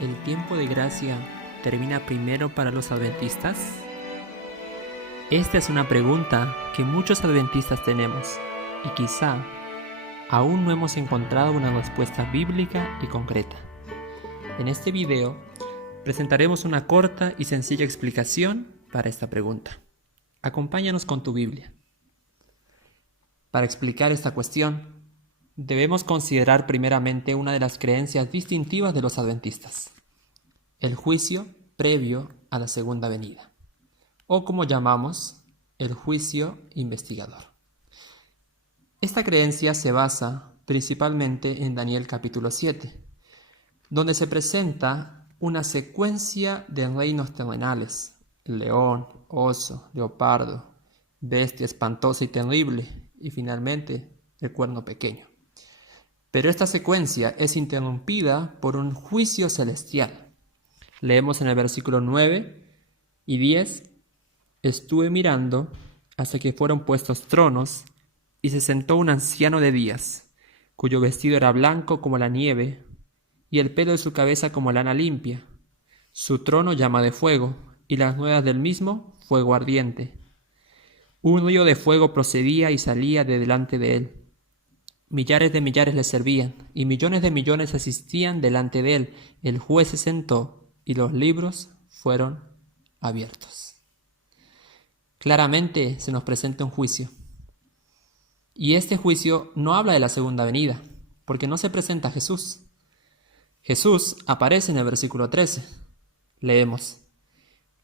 ¿El tiempo de gracia termina primero para los adventistas? Esta es una pregunta que muchos adventistas tenemos y quizá aún no hemos encontrado una respuesta bíblica y concreta. En este video presentaremos una corta y sencilla explicación para esta pregunta. Acompáñanos con tu Biblia. Para explicar esta cuestión, debemos considerar primeramente una de las creencias distintivas de los adventistas: el juicio previo a la segunda venida, o como llamamos, el juicio investigador. Esta creencia se basa principalmente en Daniel capítulo 7, donde se presenta una secuencia de reinos terrenales: el león, oso, leopardo, bestia espantosa y terrible, y finalmente el cuerno pequeño. Pero esta secuencia es interrumpida por un juicio celestial. Leemos en el versículo 9 y 10: Estuve mirando hasta que fueron puestos tronos, y se sentó un anciano de días, cuyo vestido era blanco como la nieve, y el pelo de su cabeza como lana limpia. Su trono llama de fuego, y las ruedas del mismo fuego ardiente. Un río de fuego procedía y salía de delante de él. Millares de millares le servían, y millones de millones asistían delante de él. El juez se sentó, y los libros fueron abiertos. Claramente se nos presenta un juicio. Y este juicio no habla de la segunda venida, porque no se presenta Jesús. Jesús aparece en el versículo 13. Leemos: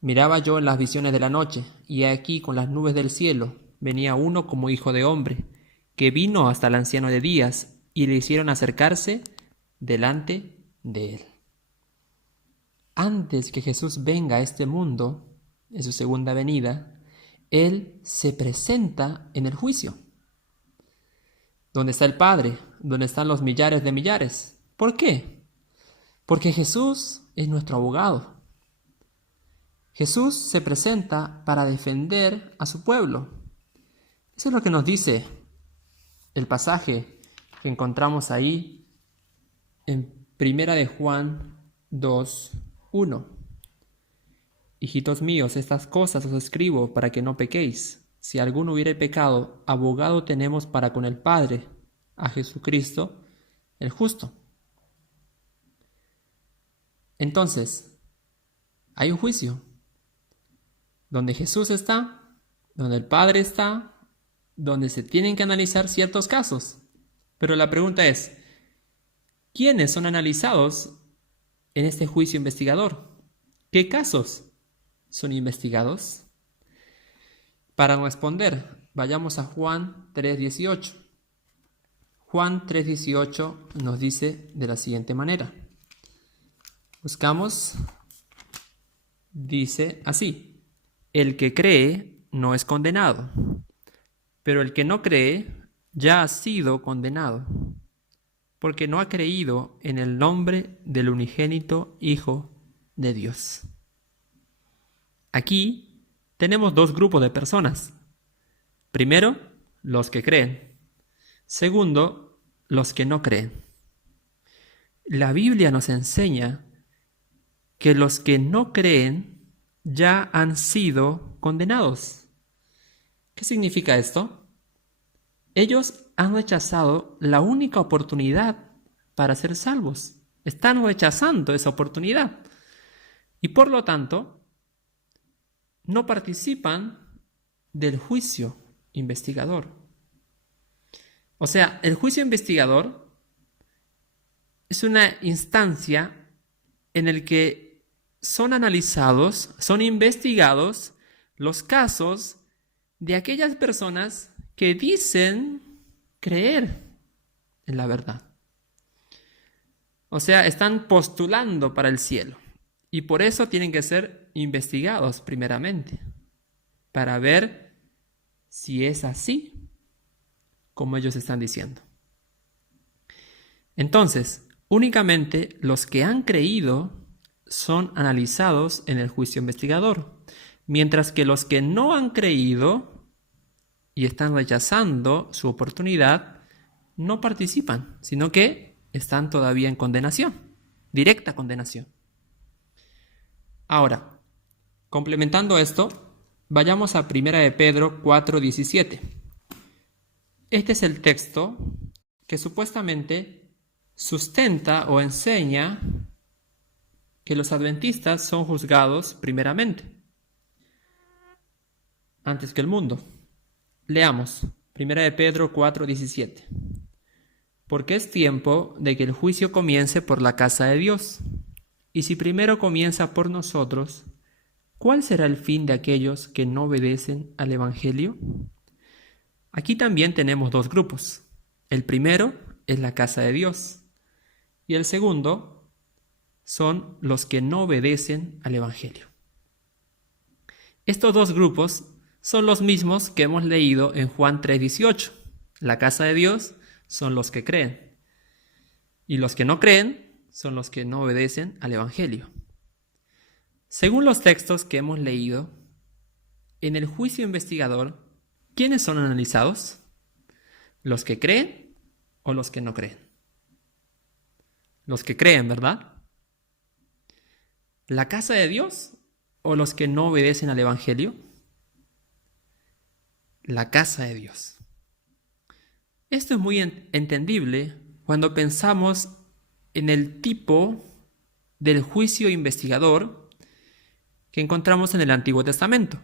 Miraba yo en las visiones de la noche, y he aquí con las nubes del cielo venía uno como hijo de hombre, que vino hasta el anciano de días, y le hicieron acercarse delante de él. Antes que Jesús venga a este mundo, en su segunda venida, él se presenta en el juicio. ¿Dónde está el Padre? ¿Dónde están los millares de millares? ¿Por qué? Porque Jesús es nuestro abogado. Jesús se presenta para defender a su pueblo. Eso es lo que nos dice el pasaje que encontramos ahí en 1 de Juan 2:1. Hijitos míos, estas cosas os escribo para que no pequéis. Si alguno hubiere pecado, abogado tenemos para con el Padre, a Jesucristo el justo. Entonces, hay un juicio donde Jesús está, donde el Padre está, donde se tienen que analizar ciertos casos. Pero la pregunta es, ¿quiénes son analizados en este juicio investigador? ¿Qué casos son investigados? Para responder, vayamos a Juan 3:18. Juan 3:18 nos dice de la siguiente manera. Buscamos, dice así: El que cree no es condenado, pero el que no cree ya ha sido condenado, porque no ha creído en el nombre del unigénito Hijo de Dios. Aquí tenemos dos grupos de personas. Primero, los que creen. Segundo, los que no creen. La Biblia nos enseña que los que no creen ya han sido condenados. ¿Qué significa esto? Ellos han rechazado la única oportunidad para ser salvos. Están rechazando esa oportunidad. Y por lo tanto, no participan del juicio investigador. O sea, el juicio investigador es una instancia en la que son analizados, son investigados los casos de aquellas personas que dicen creer en la verdad. O sea, están postulando para el cielo. Y por eso tienen que ser investigados primeramente, para ver si es así como ellos están diciendo. Entonces, únicamente los que han creído son analizados en el juicio investigador, mientras que los que no han creído y están rechazando su oportunidad no participan, sino que están todavía en condenación, directa condenación. Ahora, complementando esto, vayamos a 1 de Pedro 4:17. Este es el texto que supuestamente sustenta o enseña que los adventistas son juzgados primeramente, antes que el mundo. Leamos 1 de Pedro 4:17. Porque es tiempo de que el juicio comience por la casa de Dios. Y si primero comienza por nosotros, ¿cuál será el fin de aquellos que no obedecen al Evangelio? Aquí también tenemos dos grupos. El primero es la casa de Dios y el segundo son los que no obedecen al Evangelio. Estos dos grupos son los mismos que hemos leído en Juan 3:18. La casa de Dios son los que creen y los que no creen son los que no obedecen al Evangelio. Según los textos que hemos leído, en el juicio investigador, ¿quiénes son analizados? ¿Los que creen o los que no creen? Los que creen, ¿verdad? ¿La casa de Dios o los que no obedecen al Evangelio? La casa de Dios. Esto es muy entendible cuando pensamos en el tipo del juicio investigador que encontramos en el Antiguo Testamento.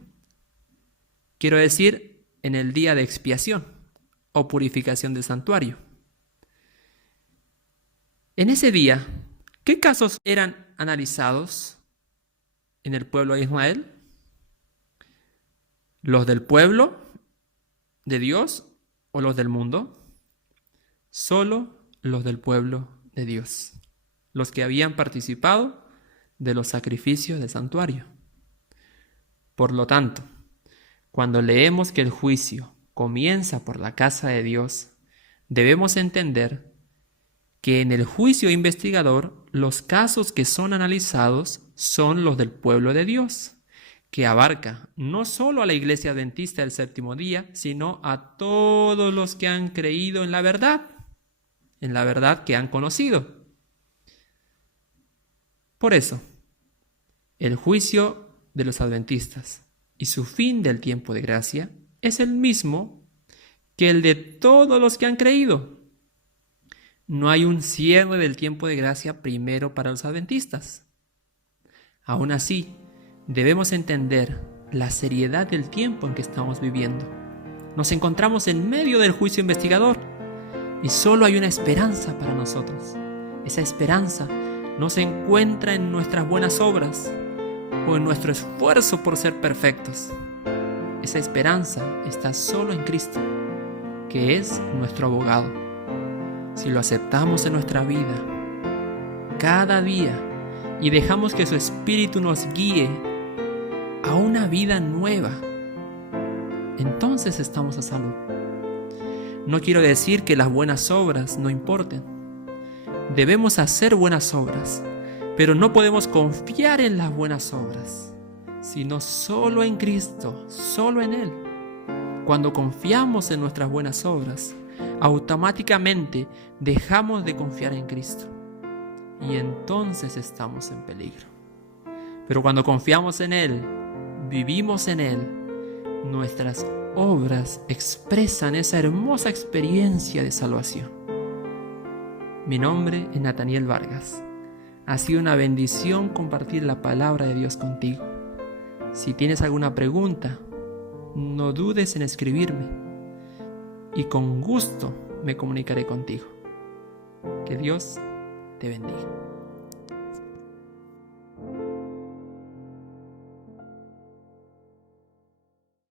Quiero decir, en el día de expiación o purificación del santuario. En ese día, ¿qué casos eran analizados en el pueblo de Israel? ¿Los del pueblo de Dios o los del mundo? Solo los del pueblo de Dios, los que habían participado de los sacrificios del santuario. Por lo tanto, cuando leemos que el juicio comienza por la casa de Dios, debemos entender que en el juicio investigador los casos que son analizados son los del pueblo de Dios, que abarca no solo a la iglesia adventista del séptimo día, sino a todos los que han creído en la verdad que han conocido. Por eso, el juicio de los adventistas y su fin del tiempo de gracia es el mismo que el de todos los que han creído. No hay un cierre del tiempo de gracia primero para los adventistas. Aún así, debemos entender la seriedad del tiempo en que estamos viviendo. Nos encontramos en medio del juicio investigador y solo hay una esperanza para nosotros. Esa esperanza no se encuentra en nuestras buenas obras o en nuestro esfuerzo por ser perfectos. Esa esperanza está solo en Cristo, que es nuestro abogado. Si lo aceptamos en nuestra vida, cada día, y dejamos que su Espíritu nos guíe a una vida nueva, entonces estamos a salvo. No quiero decir que las buenas obras no importen. Debemos hacer buenas obras, pero no podemos confiar en las buenas obras, sino solo en Cristo, solo en Él. Cuando confiamos en nuestras buenas obras, automáticamente dejamos de confiar en Cristo y entonces estamos en peligro. Pero cuando confiamos en Él, vivimos en Él, nuestras obras expresan esa hermosa experiencia de salvación. Mi nombre es Nathaniel Vargas. Ha sido una bendición compartir la palabra de Dios contigo. Si tienes alguna pregunta, no dudes en escribirme y con gusto me comunicaré contigo. Que Dios te bendiga.